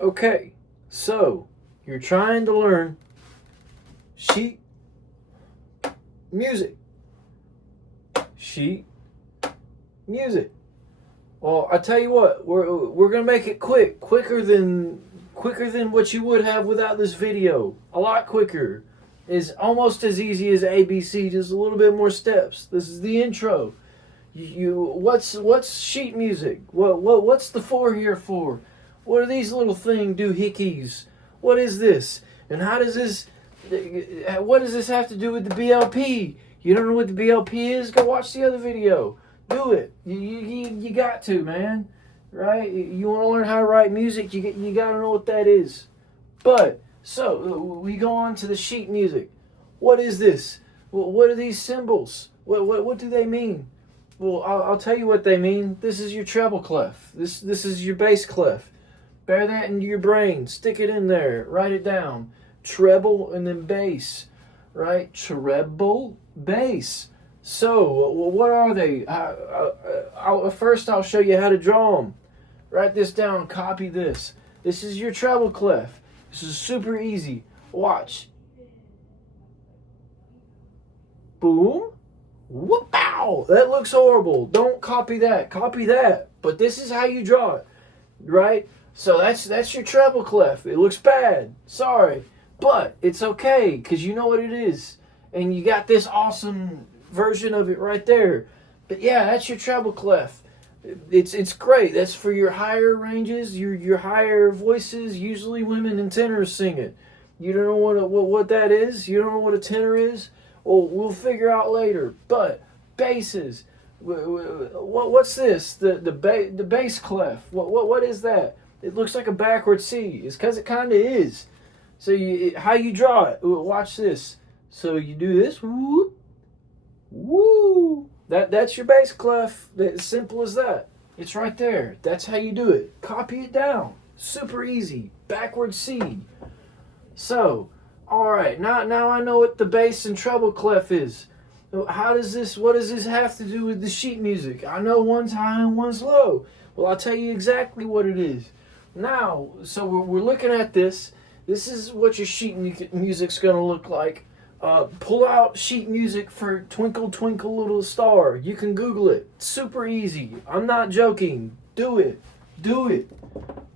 Okay, so you're trying to learn sheet music. Sheet music. Well, I tell you what, we're gonna make it quicker than what you would have without this video. A lot quicker. Is almost as easy as ABC, just a little bit more steps. This is the intro. What's sheet music? What's the four here for? What are these little thing doohickeys? What is this? And how does this? What does this have to do with the BLP? You don't know what the BLP is? Go watch the other video. Do it. You got to, man. Right? You want to learn how to write music? You got to know what that is. But so we go on to the sheet music. What is this? What are these symbols? What do they mean? Well, I'll tell you what they mean. This is your treble clef. This is your bass clef. Bear that into your brain. Stick it in there. Write it down. Treble and then bass. Right? Treble, bass. So, what are they? First, I'll show you how to draw them. Write this down. Copy this. This is your treble clef. This is super easy. Watch. Boom. Whoop-ow. That looks horrible. Don't copy that. Copy that. But this is how you draw it. Right? So that's your treble clef. It looks bad. Sorry. But it's okay because you know what it is. And you got this awesome version of it right there. But yeah, that's your treble clef. It's great. That's for your higher ranges, your higher voices. Usually women and tenors sing it. You don't know what that is? You don't know what a tenor is? Well, we'll figure out later. But basses. What's this? The bass clef. What is that? It looks like a backward C. It's because it kind of is. So how you draw it? Watch this. So you do this. Whoop. Woo! That's your bass clef. As simple as that. It's right there. That's how you do it. Copy it down. Super easy. Backward C. So, all right. Now I know what the bass and treble clef is. What does this have to do with the sheet music? I know one's high and one's low. Well, I'll tell you exactly what it is. Now, so we're looking at this. This is what your sheet music's going to look like. Pull out sheet music for Twinkle Twinkle Little Star. You can Google it. It's super easy. I'm not joking. Do it. Do it.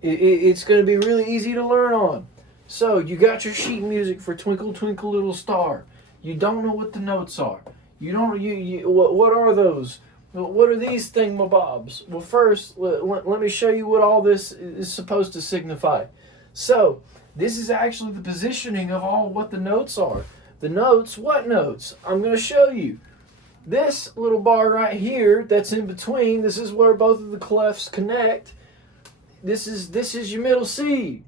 It's going to be really easy to learn on. So you got your sheet music for Twinkle Twinkle Little Star. You don't know what the notes are. You don't. What are those? What are these thingamabobs? Well, first let me show you what all this is supposed to signify. So this is actually the positioning of all what the notes are. The notes, what notes? I'm going to show you. This little bar right here that's in between, this is where both of the clefs connect. This is your middle C.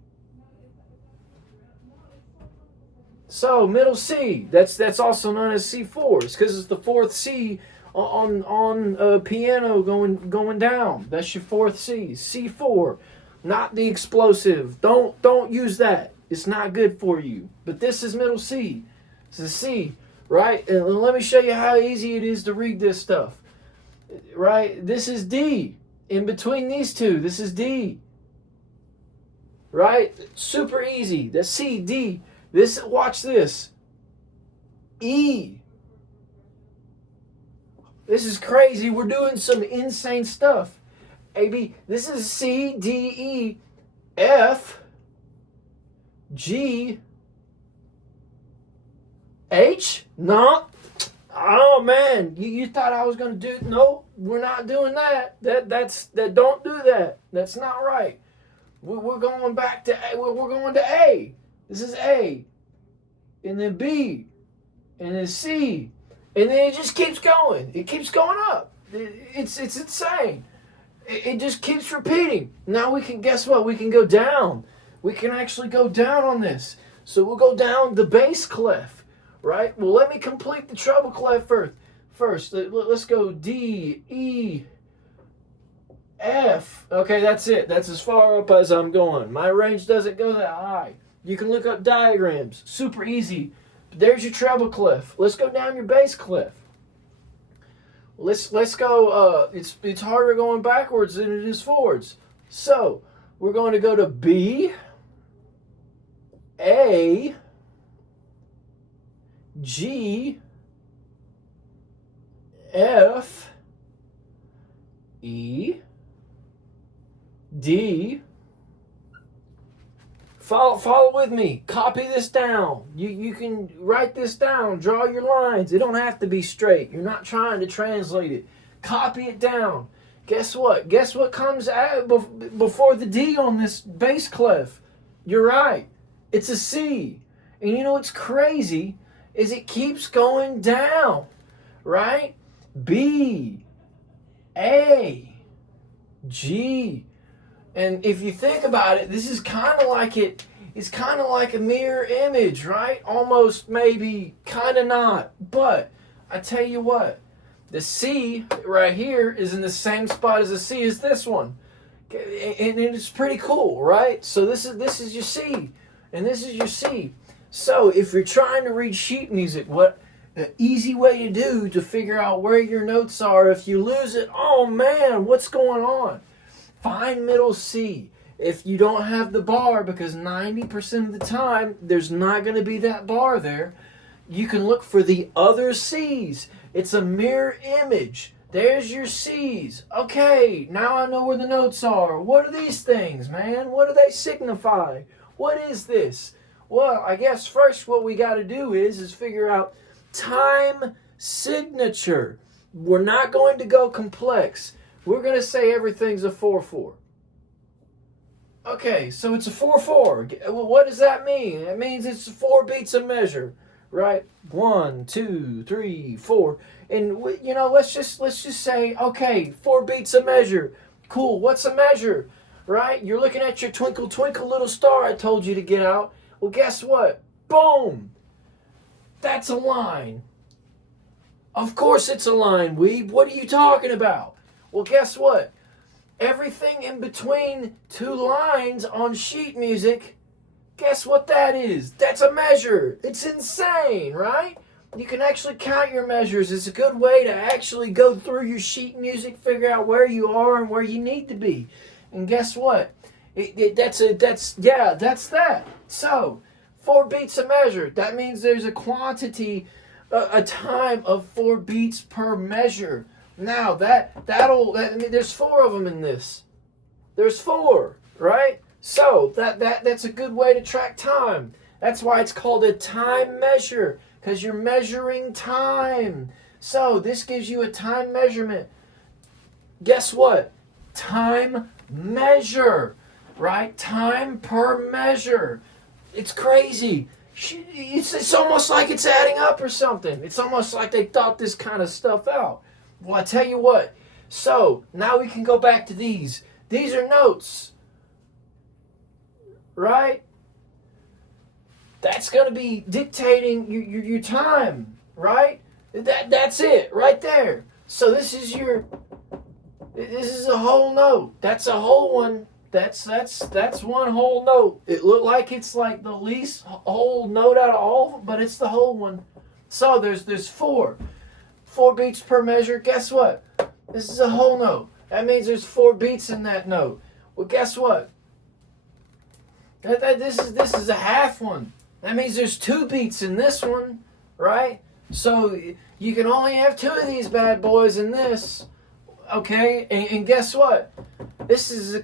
So, middle C, that's also known as C4. It's because it's the fourth C on a piano going down. That's your fourth C. C4, not the explosive. Don't use that. It's not good for you. But this is middle C. It's a C, right? And let me show you how easy it is to read this stuff. Right? This is D. In between these two, this is D. Right? Super easy. That's C, D. Watch this. E. This is crazy. We're doing some insane stuff. AB. This is C, D, E, F, G, H? No. Oh man, you thought I was gonna do? No, we're not doing that. Don't do that. That's not right. We're going back to A. We're going to A. This is A, and then B, and then C, and then it just keeps going. It keeps going up. It's insane. It just keeps repeating. Now we can guess what? We can go down. We can actually go down on this. So we'll go down the bass clef. Right? Well, let me complete the treble clef first. Let's go D, E, F. Okay, that's it. That's as far up as I'm going. My range doesn't go that high. You can look up diagrams. Super easy. There's your treble clef. Let's go down your bass clef. Let's go. It's harder going backwards than it is forwards. So We're going to go to B, A, G, F, E, D. Follow with me. Copy this down. You can write this down. Draw your lines. It don't have to be straight. You're not trying to translate it. Copy it down. Guess what? Guess what comes out before the D on this bass clef? You're right. It's a C. And you know what's crazy is it keeps going down, right? B, A, G. And if you think about it, this is kind of like it's kind of like a mirror image, right? Almost, maybe, kind of not. But I tell you what, the C right here is in the same spot as the C as this one. And it's pretty cool, right? So this is your C, and this is your C. So if you're trying to read sheet music, what an easy way to do to figure out where your notes are if you lose it, oh man, what's going on? Find middle C. If you don't have the bar, because 90% of the time there's not going to be that bar there, you can look for the other C's. It's a mirror image. There's your C's. Okay, now I know where the notes are. What are these things, man? What do they signify? What is this? Well, I guess first what we got to do is figure out time signature. We're not going to go complex. We're going to say everything's a 4/4. Okay, so it's a 4/4. What does that mean? It means it's 4 beats a measure, right? 1, 2, 3, 4. And let's just say, okay, 4 beats a measure. Cool. What's a measure, right? You're looking at your twinkle twinkle little star I told you to get out. Well, guess what? Boom. That's a line. Of course it's a line, weeb. What are you talking about? Well, guess what? Everything in between 2 lines on sheet music, guess what that is? That's a measure. It's insane, right? You can actually count your measures. It's a good way to actually go through your sheet music, figure out where you are and where you need to be. And guess what? That's that. So, 4 beats a measure. That means there's a quantity, a time of 4 beats per measure. Now there's 4 of them in this. There's 4, right? So that's a good way to track time. That's why it's called a time measure, because you're measuring time. So this gives you a time measurement. Guess what? Time measure, right? Time per measure. It's crazy. It's almost like it's adding up or something. It's almost like they thought this kind of stuff out. Well, I tell you what. So, now we can go back to these. These are notes. Right? That's going to be dictating your time. Right? That's it. Right there. So, this is a whole note. That's a whole one. That's one whole note. It looked like it's like the least whole note out of all of them, but it's the whole one. So, there's 4. 4 beats per measure. Guess what? This is a whole note. That means there's 4 beats in that note. Well, guess what? This is a half one. That means there's 2 beats in this one, right? So you can only have 2 of these bad boys in this. Okay, and guess what? This is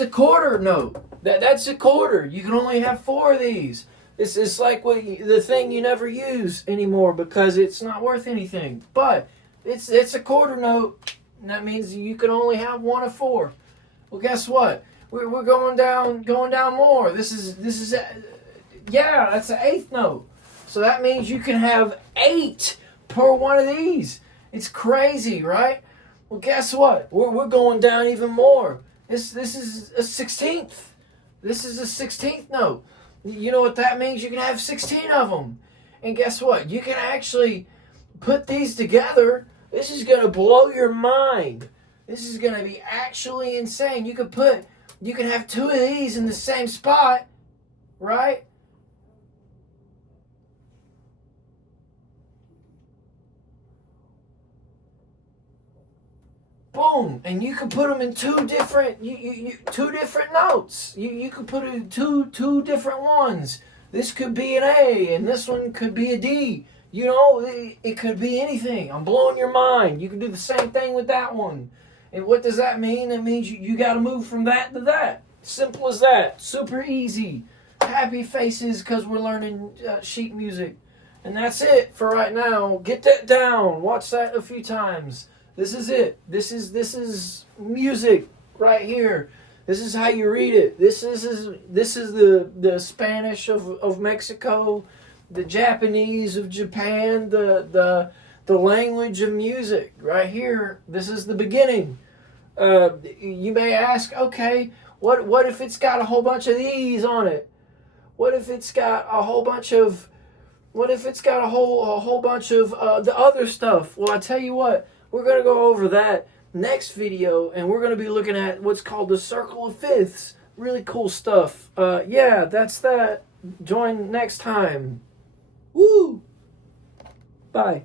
a quarter note. That's a quarter. You can only have 4 of these. It's like the thing you never use anymore because it's not worth anything. But it's a quarter note, and that means you can only have 1 of 4. Well, guess what? We're going down more. This is that's an 8th note. So that means you can have 8 per one of these. It's crazy, right? Well, guess what? We're going down even more. This is a 16th. This is a 16th note. You know what that means? You can have 16 of them. And guess what? You can actually put these together. This is going to blow your mind. This is going to be actually insane. You can have 2 of these in the same spot, right? Boom, and you can put them in two different notes. You could put it in two different ones. This could be an A, and this one could be a D. You know, it could be anything. I'm blowing your mind. You can do the same thing with that one. And what does that mean? It means you got to move from that to that. Simple as that. Super easy. Happy faces because we're learning sheet music. And that's it for right now. Get that down. Watch that a few times. This is it. This is music right here. This is how you read it. This is the Spanish of Mexico, the Japanese of Japan, the language of music right here. This is the beginning. You may ask, okay, what if it's got a whole bunch of these on it? What if it's got a whole bunch of the other stuff? Well, I tell you what. We're going to go over that next video, and we're going to be looking at what's called the circle of fifths. Really cool stuff. Yeah, that's that. Join next time. Woo! Bye.